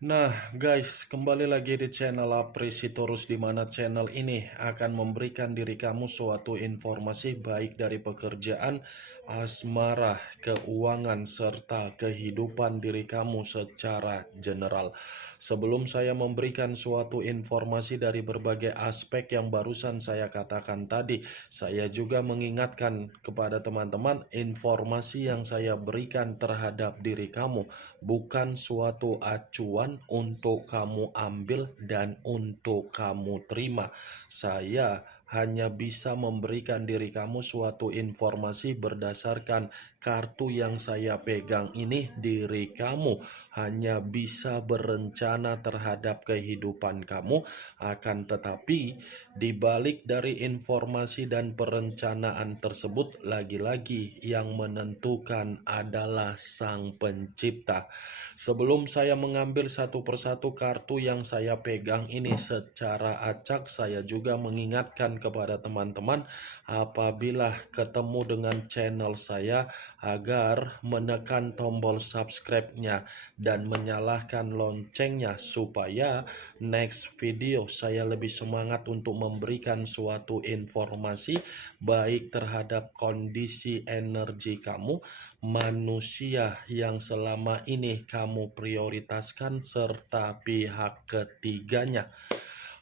Nah, guys, kembali lagi di channel Apresitorus, di mana channel ini akan memberikan diri kamu suatu informasi baik dari pekerjaan, asmara, keuangan, serta kehidupan diri kamu secara general. Sebelum saya memberikan suatu informasi dari berbagai aspek yang barusan saya katakan tadi, saya juga mengingatkan kepada teman-teman, informasi yang saya berikan terhadap diri kamu bukan suatu acuan untuk kamu ambil dan untuk kamu terima. Saya hanya bisa memberikan diri kamu suatu informasi berdasarkan kartu yang saya pegang ini. Diri kamu hanya bisa berencana terhadap kehidupan kamu, akan tetapi di balik dari informasi dan perencanaan tersebut, lagi-lagi yang menentukan adalah Sang Pencipta. Sebelum saya mengambil satu persatu kartu yang saya pegang ini secara acak, saya juga mengingatkan kepada teman-teman apabila ketemu dengan channel saya agar menekan tombol subscribe-nya dan menyalakan loncengnya supaya next video saya lebih semangat untuk memberikan suatu informasi baik terhadap kondisi energi kamu, manusia yang selama ini kamu prioritaskan, serta pihak ketiganya.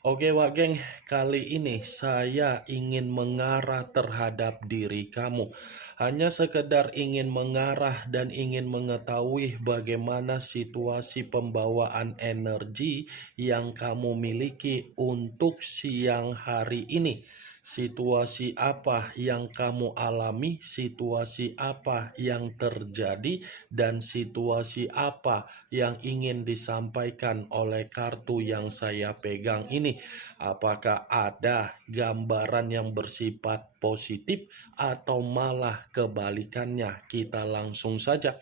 Oke Wak Geng, kali ini saya ingin mengarah terhadap diri kamu. Hanya sekedar ingin mengarah dan ingin mengetahui bagaimana situasi pembawaan energi yang kamu miliki untuk siang hari ini. Situasi apa yang kamu alami, situasi apa yang terjadi, dan situasi apa yang ingin disampaikan oleh kartu yang saya pegang ini. Apakah ada gambaran yang bersifat positif atau malah kebalikannya? Kita langsung saja.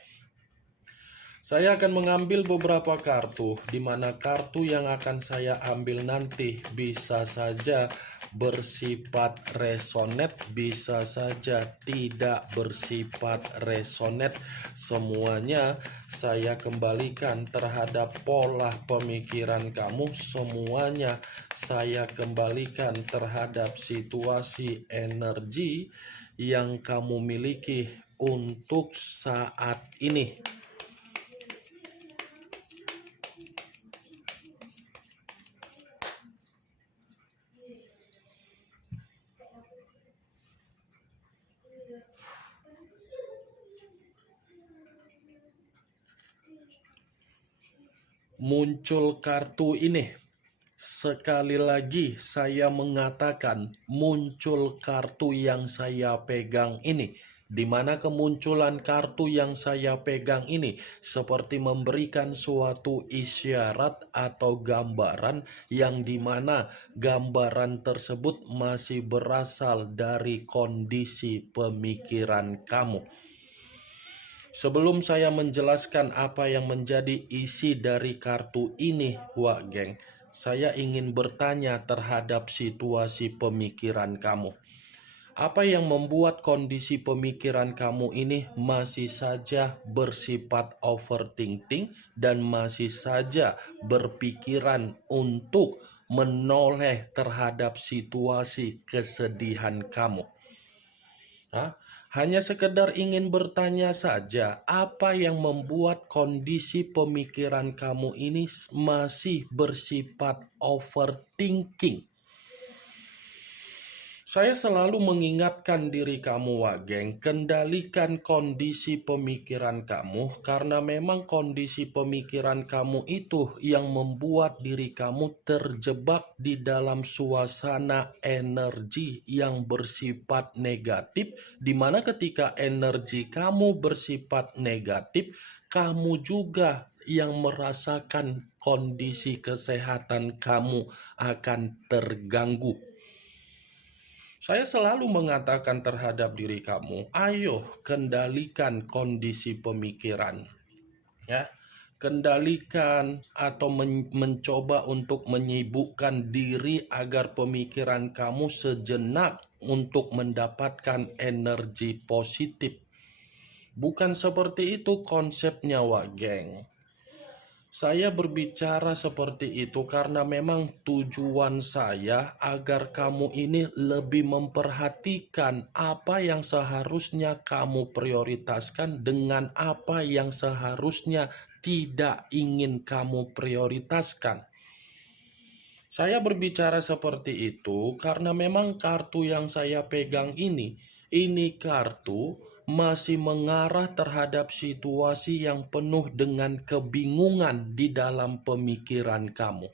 Saya akan mengambil beberapa kartu, di mana kartu yang akan saya ambil nanti bisa saja bersifat resonate, bisa saja tidak bersifat resonate. Semuanya saya kembalikan terhadap pola pemikiran kamu, semuanya saya kembalikan terhadap situasi energi yang kamu miliki untuk saat ini. Muncul kartu ini. Sekali lagi saya mengatakan muncul kartu yang saya pegang ini. Di mana kemunculan kartu yang saya pegang ini seperti memberikan suatu isyarat atau gambaran yang dimana gambaran tersebut masih berasal dari kondisi pemikiran kamu. Sebelum saya menjelaskan apa yang menjadi isi dari kartu ini, Wak Geng, saya ingin bertanya terhadap situasi pemikiran kamu. Apa yang membuat kondisi pemikiran kamu ini masih saja bersifat overthinking dan masih saja berpikiran untuk menoleh terhadap situasi kesedihan kamu? Hanya sekedar ingin bertanya saja, apa yang membuat kondisi pemikiran kamu ini masih bersifat overthinking? Saya selalu mengingatkan diri kamu, Wageng, kendalikan kondisi pemikiran kamu, karena memang kondisi pemikiran kamu itu yang membuat diri kamu terjebak di dalam suasana energi yang bersifat negatif, di mana ketika energi kamu bersifat negatif, kamu juga yang merasakan kondisi kesehatan kamu akan terganggu. Saya selalu mengatakan terhadap diri kamu, ayo kendalikan kondisi pemikiran. Ya, kendalikan atau mencoba untuk menyibukkan diri agar pemikiran kamu sejenak untuk mendapatkan energi positif. Bukan seperti itu konsepnya, Wak Geng. Saya berbicara seperti itu karena memang tujuan saya agar kamu ini lebih memperhatikan apa yang seharusnya kamu prioritaskan dengan apa yang seharusnya tidak ingin kamu prioritaskan. Saya berbicara seperti itu karena memang kartu yang saya pegang ini kartu masih mengarah terhadap situasi yang penuh dengan kebingungan di dalam pemikiran kamu.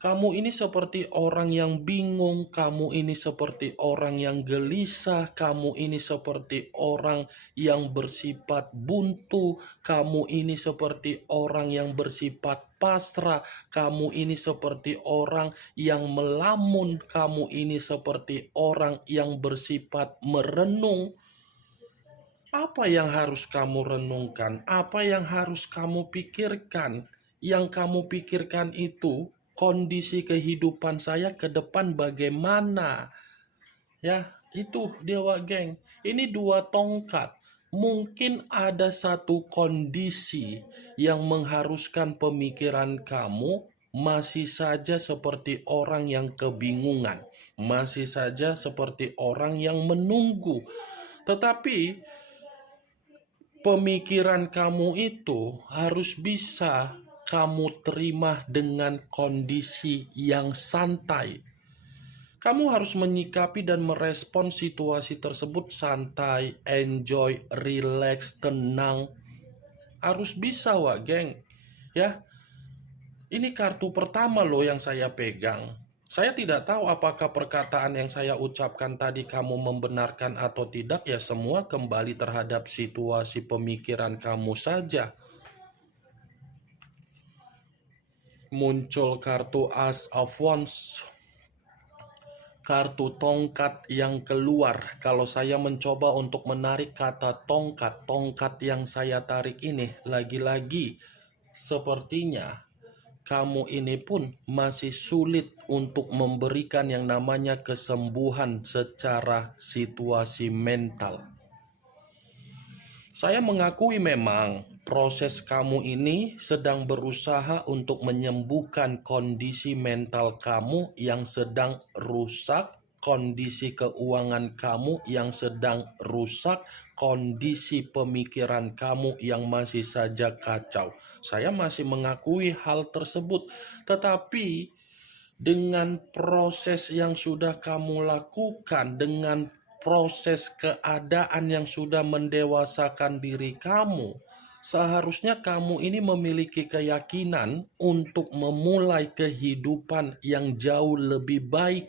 Kamu ini seperti orang yang bingung, kamu ini seperti orang yang gelisah, kamu ini seperti orang yang bersifat buntu, kamu ini seperti orang yang bersifat pasrah, kamu ini seperti orang yang melamun, kamu ini seperti orang yang bersifat merenung. Apa yang harus kamu renungkan? Apa yang harus kamu pikirkan? Yang kamu pikirkan itu kondisi kehidupan saya ke depan bagaimana? Ya, itu Dewa Geng. Ini dua tongkat. Mungkin ada satu kondisi yang mengharuskan pemikiran kamu masih saja seperti orang yang kebingungan, masih saja seperti orang yang menunggu. Tetapi pemikiran kamu itu harus bisa kamu terima dengan kondisi yang santai. Kamu harus menyikapi dan merespon situasi tersebut santai, enjoy, relax, tenang. Harus bisa, wak geng. Ya, ini kartu pertama loh yang saya pegang. Saya tidak tahu apakah perkataan yang saya ucapkan tadi kamu membenarkan atau tidak, ya semua kembali terhadap situasi pemikiran kamu saja. Muncul kartu Ace of Wands. Kartu tongkat yang keluar. Kalau saya mencoba untuk menarik kata tongkat, tongkat yang saya tarik ini lagi-lagi sepertinya kamu ini pun masih sulit untuk memberikan yang namanya kesembuhan secara situasi mental. Saya mengakui memang proses kamu ini sedang berusaha untuk menyembuhkan kondisi mental kamu yang sedang rusak, kondisi keuangan kamu yang sedang rusak, kondisi pemikiran kamu yang masih saja kacau. Saya masih mengakui hal tersebut, tetapi dengan proses yang sudah kamu lakukan, dengan proses keadaan yang sudah mendewasakan diri kamu, seharusnya kamu ini memiliki keyakinan untuk memulai kehidupan yang jauh lebih baik.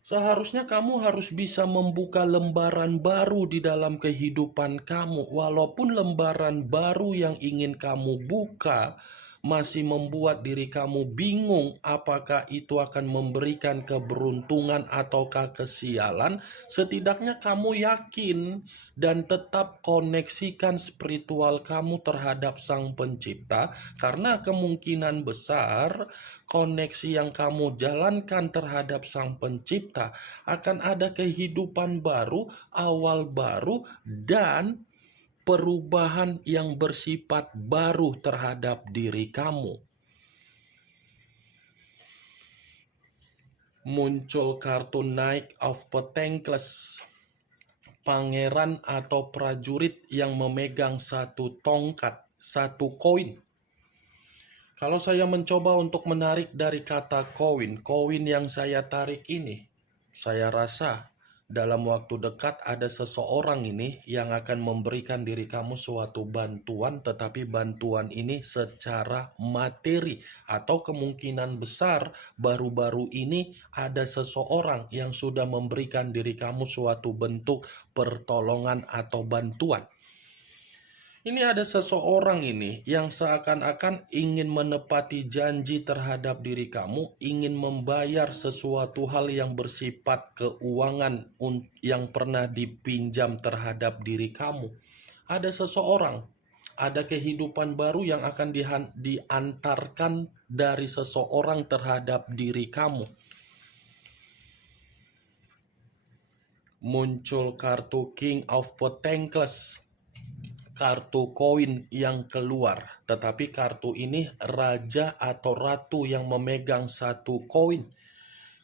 Seharusnya kamu harus bisa membuka lembaran baru di dalam kehidupan kamu, walaupun lembaran baru yang ingin kamu buka masih membuat diri kamu bingung apakah itu akan memberikan keberuntungan ataukah kesialan. Setidaknya kamu yakin dan tetap koneksikan spiritual kamu terhadap Sang Pencipta, karena kemungkinan besar koneksi yang kamu jalankan terhadap Sang Pencipta akan ada kehidupan baru, awal baru, dan perubahan yang bersifat baru terhadap diri kamu. Muncul kartu Knight of Pentacles. Pangeran atau prajurit yang memegang satu tongkat, satu koin. Kalau saya mencoba untuk menarik dari kata koin yang saya tarik ini, saya rasa dalam waktu dekat ada seseorang ini yang akan memberikan diri kamu suatu bantuan, tetapi bantuan ini secara materi, atau kemungkinan besar baru-baru ini ada seseorang yang sudah memberikan diri kamu suatu bentuk pertolongan atau bantuan. Ini ada seseorang ini yang seakan-akan ingin menepati janji terhadap diri kamu, ingin membayar sesuatu hal yang bersifat keuangan yang pernah dipinjam terhadap diri kamu. Ada seseorang, ada kehidupan baru yang akan diantarkan dari seseorang terhadap diri kamu. Muncul kartu King of Pentacles. kartu koin yang keluar, tetapi kartu ini raja atau ratu yang memegang satu koin.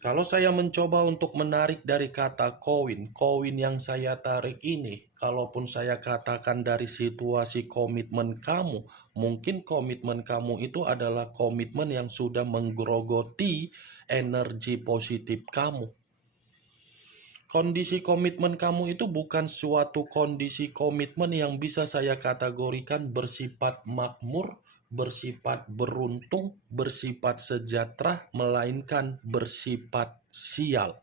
Kalau saya mencoba untuk menarik dari kata koin, koin yang saya tarik ini, kalaupun saya katakan dari situasi komitmen kamu, mungkin komitmen kamu itu adalah komitmen yang sudah menggerogoti energi positif kamu. Kondisi komitmen kamu itu bukan suatu kondisi komitmen yang bisa saya kategorikan bersifat makmur, bersifat beruntung, bersifat sejahtera, melainkan bersifat sial.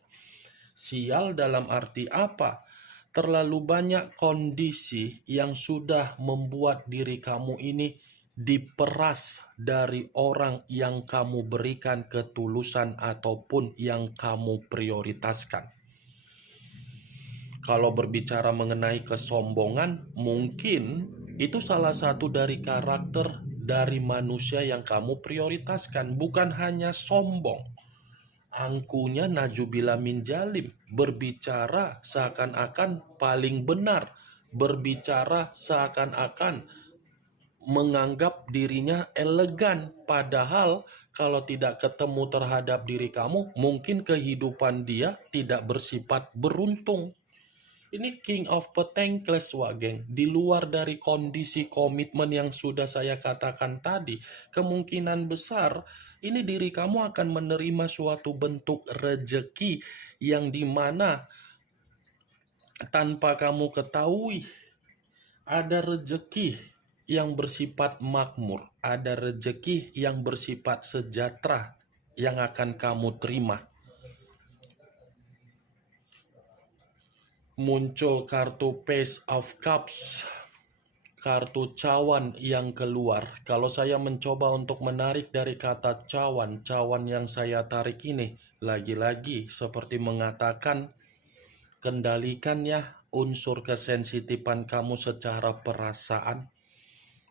Sial dalam arti apa? Terlalu banyak kondisi yang sudah membuat diri kamu ini diperas dari orang yang kamu berikan ketulusan ataupun yang kamu prioritaskan. Kalau berbicara mengenai kesombongan, mungkin itu salah satu dari karakter dari manusia yang kamu prioritaskan. Bukan hanya sombong, angkunya najubila min jalim, berbicara seakan-akan paling benar, berbicara seakan-akan menganggap dirinya elegan, padahal kalau tidak ketemu terhadap diri kamu, mungkin kehidupan dia tidak bersifat beruntung. Ini King of Petengkles, Wak Geng. Di luar dari kondisi komitmen yang sudah saya katakan tadi, kemungkinan besar ini diri kamu akan menerima suatu bentuk rejeki yang dimana tanpa kamu ketahui ada rejeki yang bersifat makmur, ada rejeki yang bersifat sejahtera yang akan kamu terima. Muncul kartu Page of Cups, kartu cawan yang keluar. Kalau saya mencoba untuk menarik dari kata cawan, cawan yang saya tarik ini lagi-lagi seperti mengatakan kendalikan ya unsur kesensitifan kamu secara perasaan.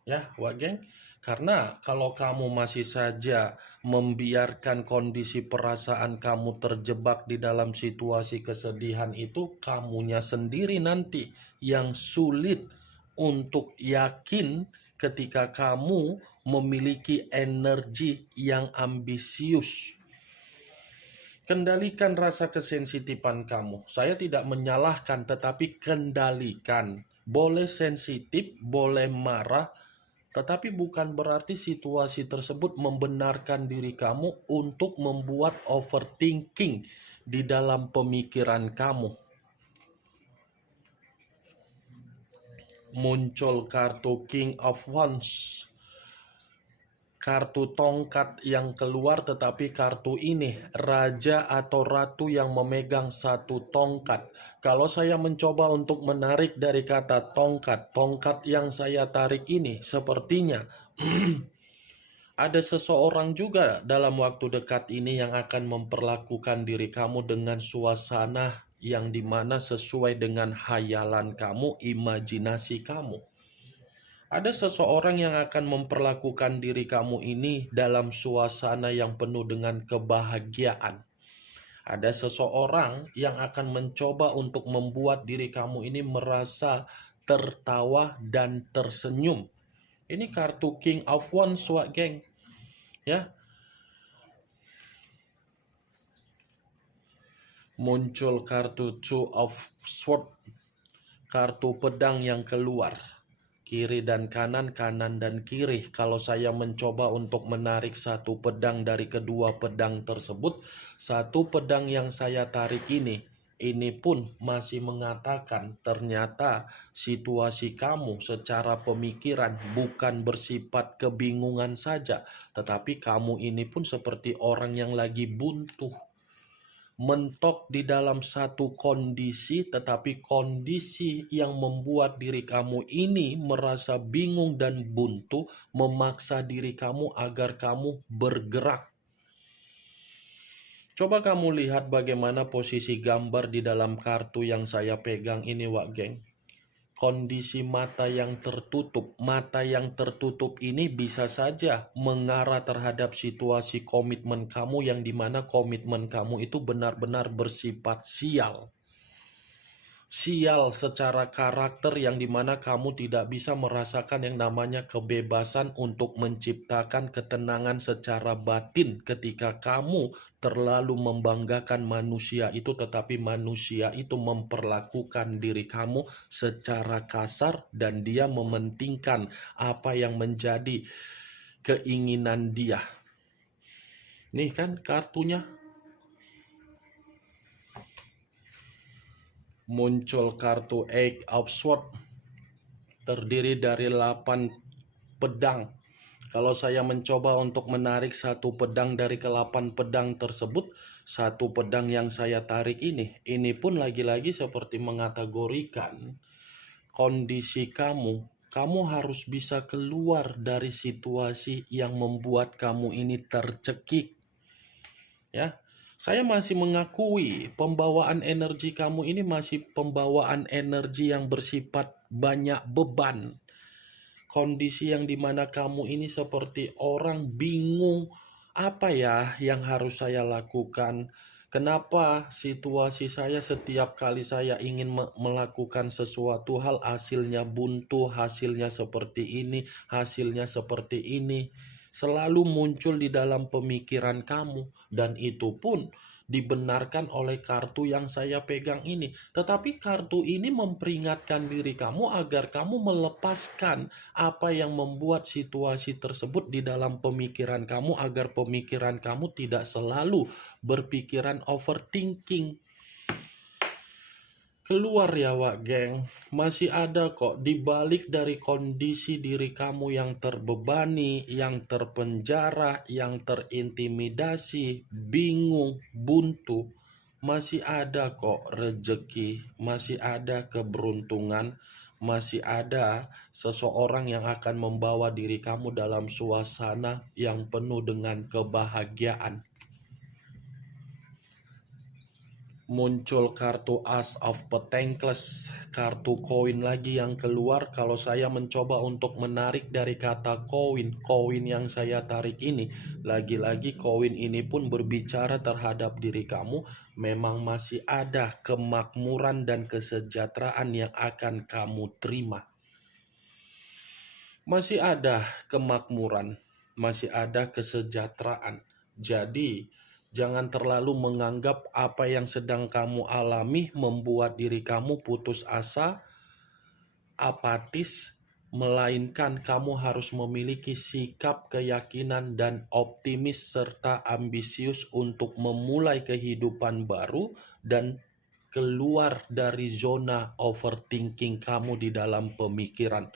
Ya, Wak Geng. Karena kalau kamu masih saja membiarkan kondisi perasaan kamu terjebak di dalam situasi kesedihan itu, kamunya sendiri nanti yang sulit untuk yakin ketika kamu memiliki energi yang ambisius. Kendalikan rasa kesensitifan kamu. Saya tidak menyalahkan, tetapi kendalikan. Boleh sensitif, boleh marah, tetapi bukan berarti situasi tersebut membenarkan diri kamu untuk membuat overthinking di dalam pemikiran kamu. Muncul kartu King of Wands, kartu tongkat yang keluar, tetapi kartu ini raja atau ratu yang memegang satu tongkat. Kalau saya mencoba untuk menarik dari kata tongkat, tongkat yang saya tarik ini sepertinya ada seseorang juga dalam waktu dekat ini yang akan memperlakukan diri kamu dengan suasana yang dimana sesuai dengan hayalan kamu, imajinasi kamu. Ada seseorang yang akan memperlakukan diri kamu ini dalam suasana yang penuh dengan kebahagiaan. Ada seseorang yang akan mencoba untuk membuat diri kamu ini merasa tertawa dan tersenyum. Ini kartu King of Wands, Wak Geng. Ya. Muncul kartu Two of Swords, kartu pedang yang keluar. Kiri dan kanan, kanan dan kiri. Kalau saya mencoba untuk menarik satu pedang dari kedua pedang tersebut, satu pedang yang saya tarik ini pun masih mengatakan ternyata situasi kamu secara pemikiran bukan bersifat kebingungan saja, tetapi kamu ini pun seperti orang yang lagi buntu, mentok di dalam satu kondisi, tetapi kondisi yang membuat diri kamu ini merasa bingung dan buntu memaksa diri kamu agar kamu bergerak. Coba kamu lihat bagaimana posisi gambar di dalam kartu yang saya pegang ini, Wak Geng. Kondisi mata yang tertutup ini bisa saja mengarah terhadap situasi komitmen kamu yang dimana komitmen kamu itu benar-benar bersifat sial. sial secara karakter yang dimana kamu tidak bisa merasakan yang namanya kebebasan untuk menciptakan ketenangan secara batin ketika kamu terlalu membanggakan manusia itu, tetapi manusia itu memperlakukan diri kamu secara kasar dan dia mementingkan apa yang menjadi keinginan dia. Nih kan kartunya muncul kartu Eight of Swords, terdiri dari 8 pedang. Kalau saya mencoba untuk menarik satu pedang dari ke-8 pedang tersebut, satu pedang yang saya tarik ini pun lagi-lagi seperti mengategorikan kondisi kamu. Kamu harus bisa keluar dari situasi yang membuat kamu ini tercekik. Ya, saya masih mengakui pembawaan energi kamu ini masih pembawaan energi yang bersifat banyak beban. Kondisi yang dimana kamu ini seperti orang bingung, apa ya yang harus saya lakukan? Kenapa situasi saya setiap kali saya ingin melakukan sesuatu hal hasilnya buntu, hasilnya seperti ini, hasilnya seperti ini. Selalu muncul di dalam pemikiran kamu, dan itu pun dibenarkan oleh kartu yang saya pegang ini. Tetapi kartu ini memperingatkan diri kamu agar kamu melepaskan apa yang membuat situasi tersebut di dalam pemikiran kamu, agar pemikiran kamu tidak selalu berpikiran overthinking. Keluar ya Wak geng, masih ada kok di balik dari kondisi diri kamu yang terbebani, yang terpenjara, yang terintimidasi, bingung, buntu. Masih ada kok rejeki, masih ada keberuntungan, masih ada seseorang yang akan membawa diri kamu dalam suasana yang penuh dengan kebahagiaan. Muncul kartu Ace of Pentacles, kartu koin lagi yang keluar. Kalau saya mencoba untuk menarik dari kata koin yang saya tarik ini, lagi-lagi koin ini pun berbicara terhadap diri kamu. Memang masih ada kemakmuran dan kesejahteraan yang akan kamu terima. Masih ada kemakmuran, masih ada kesejahteraan. Jadi jangan terlalu menganggap apa yang sedang kamu alami membuat diri kamu putus asa, apatis, melainkan kamu harus memiliki sikap keyakinan dan optimis serta ambisius untuk memulai kehidupan baru dan keluar dari zona overthinking kamu di dalam pemikiran.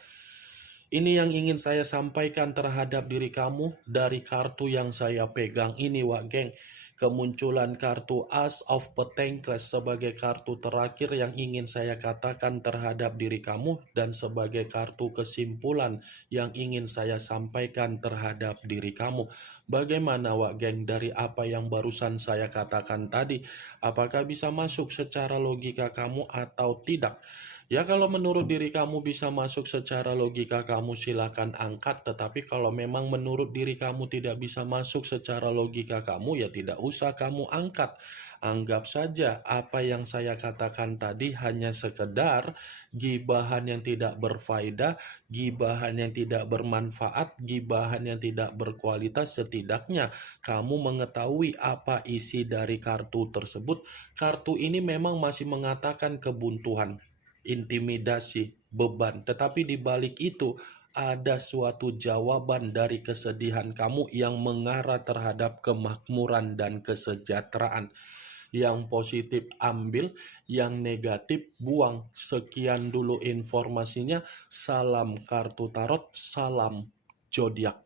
Ini yang ingin saya sampaikan terhadap diri kamu dari kartu yang saya pegang ini, Wak geng. Kemunculan kartu Ace of Pentacles sebagai kartu terakhir yang ingin saya katakan terhadap diri kamu, dan sebagai kartu kesimpulan yang ingin saya sampaikan terhadap diri kamu. Bagaimana Wak geng dari apa yang barusan saya katakan tadi? Apakah bisa masuk secara logika kamu atau tidak? Ya, kalau menurut diri kamu bisa masuk secara logika kamu silakan angkat, tetapi kalau memang menurut diri kamu tidak bisa masuk secara logika kamu, ya tidak usah kamu angkat. Anggap saja apa yang saya katakan tadi hanya sekedar gibahan yang tidak berfaedah, gibahan yang tidak bermanfaat, gibahan yang tidak berkualitas. Setidaknya kamu mengetahui apa isi dari kartu tersebut. Kartu ini memang masih mengatakan kebuntuan, intimidasi, beban. Tetapi di balik itu ada suatu jawaban dari kesedihan kamu yang mengarah terhadap kemakmuran dan kesejahteraan. Yang positif ambil, yang negatif buang. Sekian dulu informasinya. Salam kartu tarot, salam zodiak.